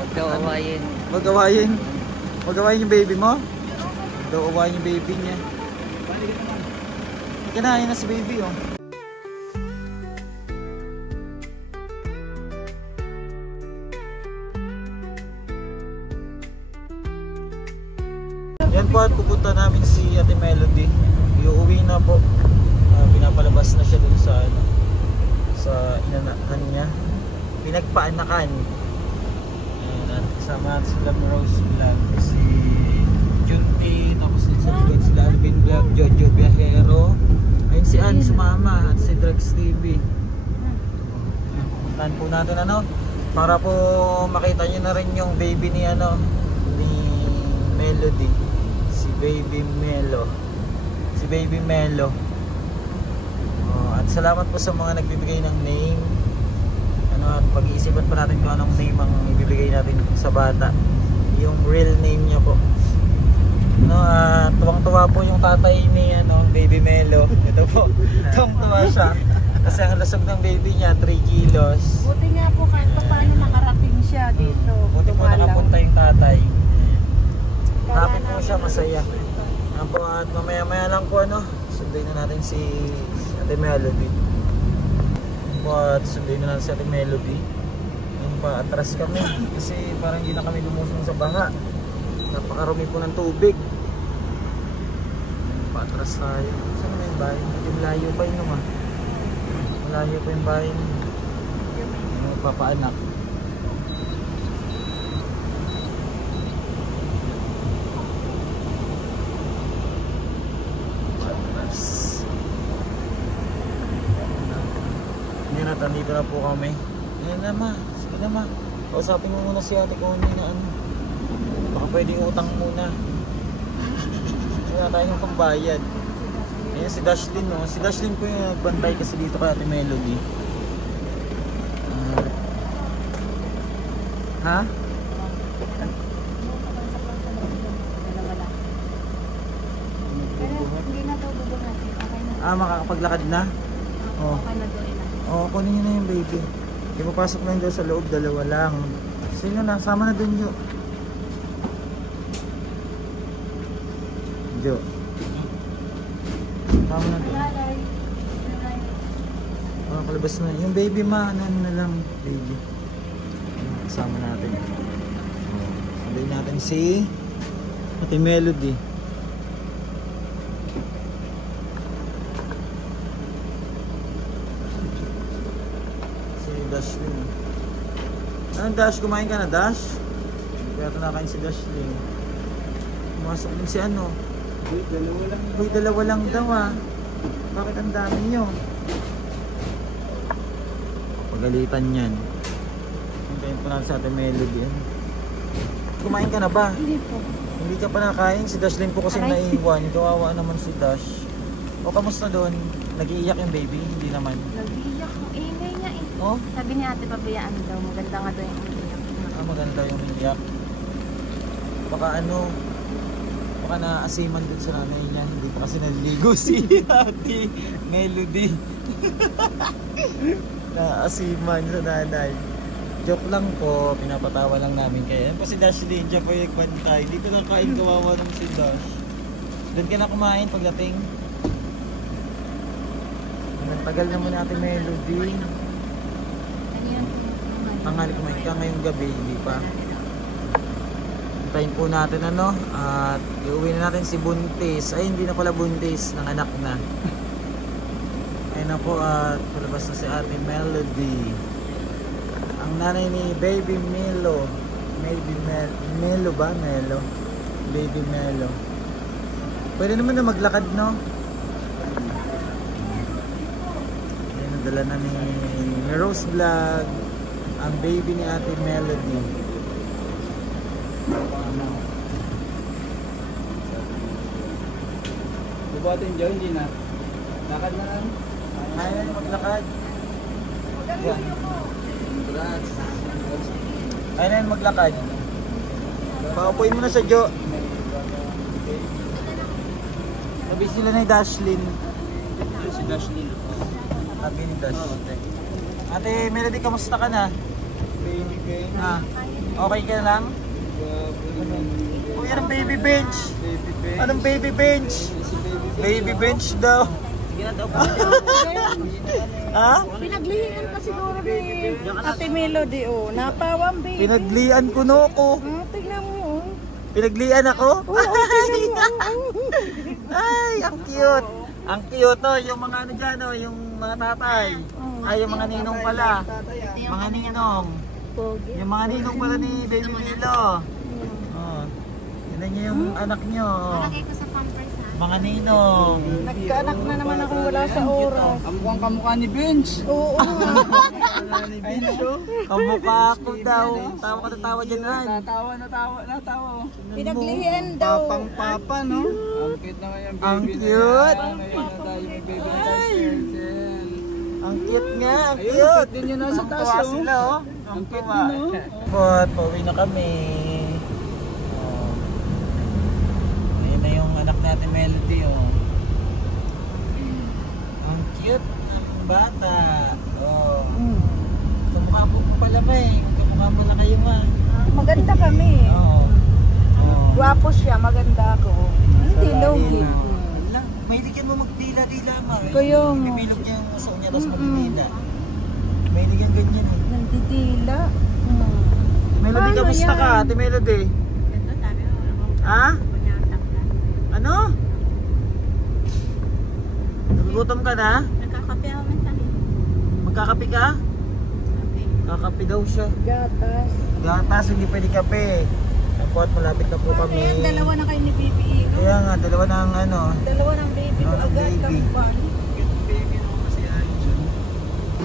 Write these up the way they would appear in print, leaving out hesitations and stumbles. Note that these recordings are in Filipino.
Huwag daw awayin. Huwag awayin. Huwag awayin yung baby mo? Huwag daw awayin yung baby niya. Kinain na si baby oh. Yan po at pupunta namin si Ate Melody. Iuwi na po. Pinapalabas na siya dun sa inanakan niya. Pinagpaanakan. Ayan, at kasama sila Rose Vlog. Si Junti, tapos sa likod sila Alvin Vlog, Jojo Viajero. Ayun si Ann sumama at si Drex TV. Puntahan po natin para po makita nyo na rin yung baby ni ni Melody. Si Baby Melo. At salamat po sa mga nagbibigay ng name. At pag-iisipan pa natin kung anong name ang ibibigay natin sa bata. Yung real name niya po. Tuwang-tuwa po yung tatay ni Baby Melo. Ito po, tuwang-tuwa siya. Kasi ang lasog ng baby niya, 3 kilos. Buti nga po kahit paano nakarating siya dito. Buti po nakapunta yung tatay. Happy po siya, masaya. At mamaya-maya lang po sunduin na natin si Ate Melody. At sunduin na natin si Ate Melody. Atras kami kasi parang hindi na kami lumusong sa baha. Napakarumi po ng tubig. Patras tayo. Saan na yung bahay? Malayo pa yun naman. Malayo pa yung bahay. Papaanak. Patras. Hindi na, nandito na po kami. Ayan na ma. Sige na ma. Kausapin mo muna si Ate kung hindi na baka pwedeng utang muna. Wala tayo ng pambayad. Ayan si Dashlyn Si Dashlyn po yung nagbantay kasi dito kay Ate Melody. Ha? Hindi na daw bubungatin. Okay na. Makakapaglakad na? Okay na doon na. Kunin nyo na yung baby. Ipapasok lang daw sa loob, 2 lang. Sino na? Sama na dun, Jo. Jo. Sama na dun. Kalabas na. Yung baby ma, ano na lang, baby. Kasama natin. Sabihin natin si Ate Melody. Dashlyn. Anong Dash? Kumain ka na, Dash? Hindi kaya ito nakain si Dashlyn. Pumasok din si Uy, 2 lang. Uy, 2 lang daw Bakit ang dami nyo? Pagalitan yan. Hintayin po natin sa Ate Melody. Kumain ka na ba? Hindi po. Hindi ka pa nakain? Si Dashlyn po kasi naiwan. Kawawa naman si Dash. O kamusta doon? Nag-iiyak yung baby? Hindi naman. Nag-iiyak. Ingay niya Oh? Sabi ni Ate pabayaan daw. Maganda nga daw yung iiyak. Maganda yung iiyak. Baka baka naasiman din sa nanay niya. Hindi pa kasi naliligo si Ate Melody. Naasiman sa nanay. Joke lang po, pinapatawa lang namin kayo. Yan po si Dashlyn, dyan po yung bantay. Dito na kain, kawawa naman si Dash. Doon ka na kumain pagdating. Tagal naman natin Melody. Tanghali kumain ka ngayong gabi, hindi pa. Hintayin po natin at iuwi na natin si Buntis. Ay, hindi na pala Buntis, nanganak na. Ayun na po at palabas na si Ate Melody. Ang nanay ni Baby Melo. Melo ba? Melo. Baby Melo. Pwede naman na maglakad, no? Ayun, nadala na ni Rose Vlog ang baby ni Ate Melody. Bubuhatin dyan, hindi na. Lakad na lang. Kaya na maglakad. Yan. Kaya na maglakad. Paupuin mo na sa Jo. Sabi sila na yung Dashlyn. Si Dashlyn. Sabi ni Dash. Ate Melody, kamusta ka na? Baby. Okay ka lang? Uy, anong baby bench? Anong baby bench? Baby bench daw. Sige na daw. Ha? Pinaglihian pa siguro ni Ate Melody, oh. Napawang baby. Pinaglian ko no ko. Tignan mo, oh. Pinaglian ako? Tignan mo, Ay, ang cute. Ang cute, no? Yung mga ano dyan, no? Yung mga tatay. Ay, yung mga ninong pala. Mga ninong. Pogi. Yung mga ninong pala ni Baby Milo. Oh. Yan niyo yung anak nyo. Lagay ko sa pampers ha. Mga ninong. Nagkaanak na naman ako wala sa oras. Ang mukhang kamukha ni Vince. Oo. Ni Vince, oh. Kamukha ko daw. Tawa ka na tawa dyan, Ran. Natawa. Pinaglihian daw. Papa, no? Ang cute naman yung baby. Ang cute. Ano yun na tayo, may baby na tayo. Ang cute nga, ang Ayun, cute. cute din yun nasa Ang taas, tuwa oh. sila, oh. Ang cute tuwa. din, oh. But, pauwi na kami. Oh. Ayun na yung anak natin, Melody, oh. Ang cute ng bata. Oh. Kamukha po pala ba eh. Kamukha mo na kayo nga. Maganda kami. Oo. Oh. Gwapo siya, maganda ako. Hindi logi. Mahilig yan mo magdila-dila, ma. Kaya nga. Pipilog niya yung asaw niya, tapos magdila. Mahilig yan ganyan eh. Nandidila. Melody, Paano kamusta yan? ka, Ate Melody? Ha? Ano? Nagugutom ka na? Nagkakape ako man sa Magkakape ka? Kakape daw siya. Gatas. Gatas, hindi pwede kape. Tapos malapit na po kami. Ayan, dalawa na kayo ni Baby Ilo. Kaya nga, dalawa na ang ano. Dalawa ng baby mo Dalawa ng agad. baby. Kampang.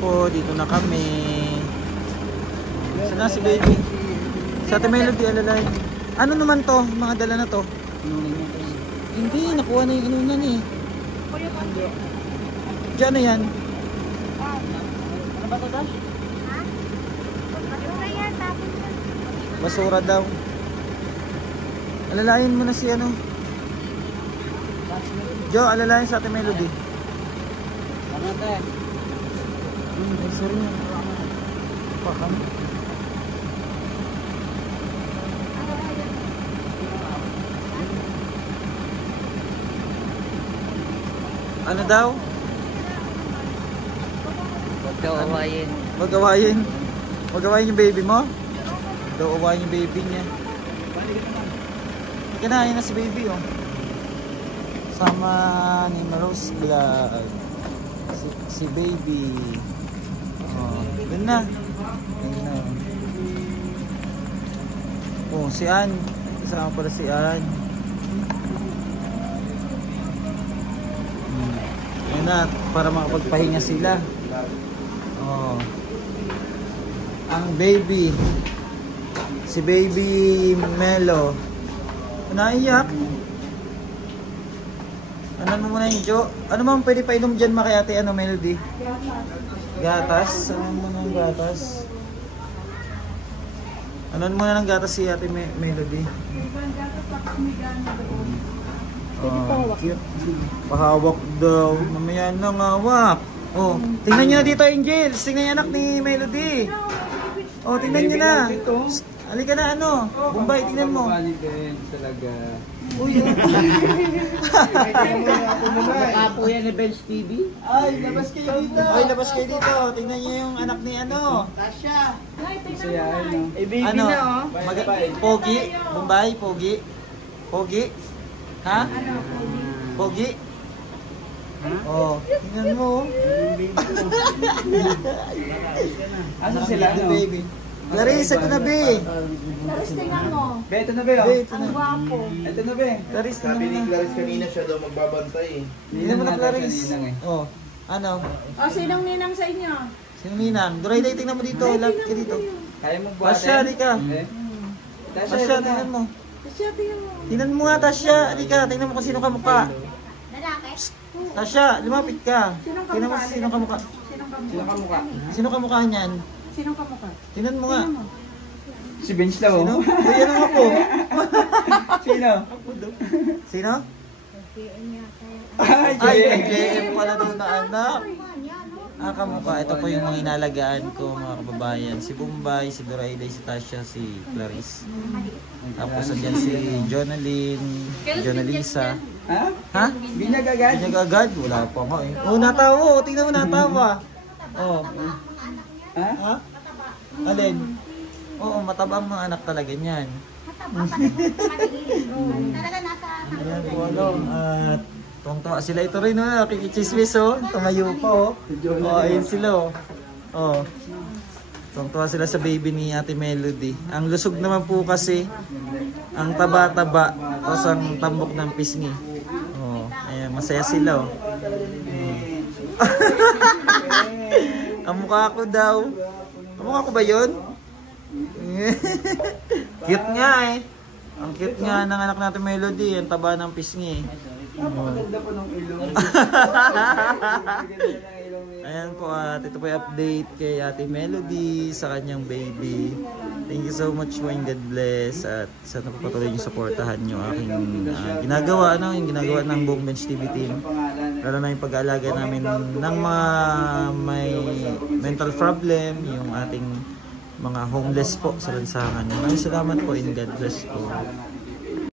Po, dito na kami. Saan na si baby? Sa Ate Melody, alalay. Ano naman to? Mga dala na to? Hindi, nakuha na yung inunan eh. Diyan na yan. Ano ba to daw? Basura yan, tapos yan. Basura daw. Alalayan mo na si ano. Jo, alalayan sa Ate Melody. Ano te? Ay, sorry na. Pakam. Ano daw? Huwag daw awayin. Magawayin. Magawayin yung baby mo? Daw awayin yung baby niya. Kinain na si baby oh. Sama ni Rose Vlog. Si baby. Oh, yun na. Yun na. Oh, si Ann. Kasama pala si Ann. Yun na, para makapagpahinga sila. Oh. Ang baby. Si Baby Melo. Naiyak. Ano mo muna yung Jo? Ano man pwede painom dyan kay Ate ano, Melody? Gatas. Ano mo ng gatas? Ano muna ng gatas si Ate Melody? Oh, cute. Pahawak daw. Mamaya na ngawak. Oh, tingnan nyo na dito, Angels. Tingnan yung anak ni Melody. Oh, tingnan nyo na. Psst, halika na ano. Bombay, tingnan mo. Talaga. Uy, Kapo yan ni Ben's TV. ay, labas kayo dito. Ay, labas kayo dito. Tingnan nyo yung anak ni ano. Masaya no? Ano? Pogi? Bombay, Pogi? Pogi? Ha? Pogi? Oh, tingnan mo. Asa sila no? Baby. Clarice, ito na, Be. Tapos tingnan mo. Be, ito na be oh. Be, ito Ang na. gwapo. Ito na be. Clarice, Sabi ni tingnan mo na. Clarice kanina siya daw magbabantay eh. Tingnan mo na, Clarice. Ninang, eh. Oh, ano? O, sinong ninang sa inyo? Sino Ninang? Duray day, tingnan mo dito. Lapit ka dito. Kaya mo buhatin? Tasha, di ka. Eh? Tasha, Tasha, tingnan mo. Siya, tingnan mo. Tingnan mo nga, Tasha. Di ka. Tingnan mo kung sino ka mukha. Lalaki? Tasha, lumapit ka. Tingnan mo kung sino ka mukha. Sinong Sino kamukha? ka mukha? Sino ka mukha niyan? Sinong kamukha? Tingnan mo nga. Tingnan mo. Si Ben's daw. Sino? oh. Ay, ano nga po? Sino? Sino? Ay, Ay, JM. JM pala daw na anak. kamukha. Ito po yung mga inalagaan ko mga kababayan. Si Bombay, si Doraiday, si Tasha, si Clarice. Tapos andyan si Jonalisa. Ha? Ha? Binyag agad? Binyag agad? Wala pa nga eh. Oh, natawa. Oh, tingnan mo natawa. Oh. Ha? Ha? Alin? Oo, mataba ang mga anak talaga niyan. Talaga nasa Ayan po ano. At tuwang-tuwa sila. Ito rin oh. Kikichismis oh. Tumayo pa oh. Oh, ayun sila oh. Oh. Tuwang-tuwa sila sa baby ni Ate Melody. Ang lusog naman po kasi. Ang taba-taba. Tapos ang tambok ng pisngi. Oh. Ayan, masaya sila oh. Ang mukha ko daw. Ang mukha ko ba yun? Cute nga eh. Ang cute nga ng anak natin Melody. Ang taba ng pisngi. Napakaganda po ng ilong. Ayan po at ito po yung update kay Ate Melody sa kanyang baby. Thank you so much po and God bless. At sana po patuloy yung supportahan nyo aking ginagawa. Yung ginagawa ng buong Bench TV team. Lalo na yung pag-aalaga namin ng mga may mental problem. Yung ating mga homeless po sa lansangan. Maraming salamat po and God bless po.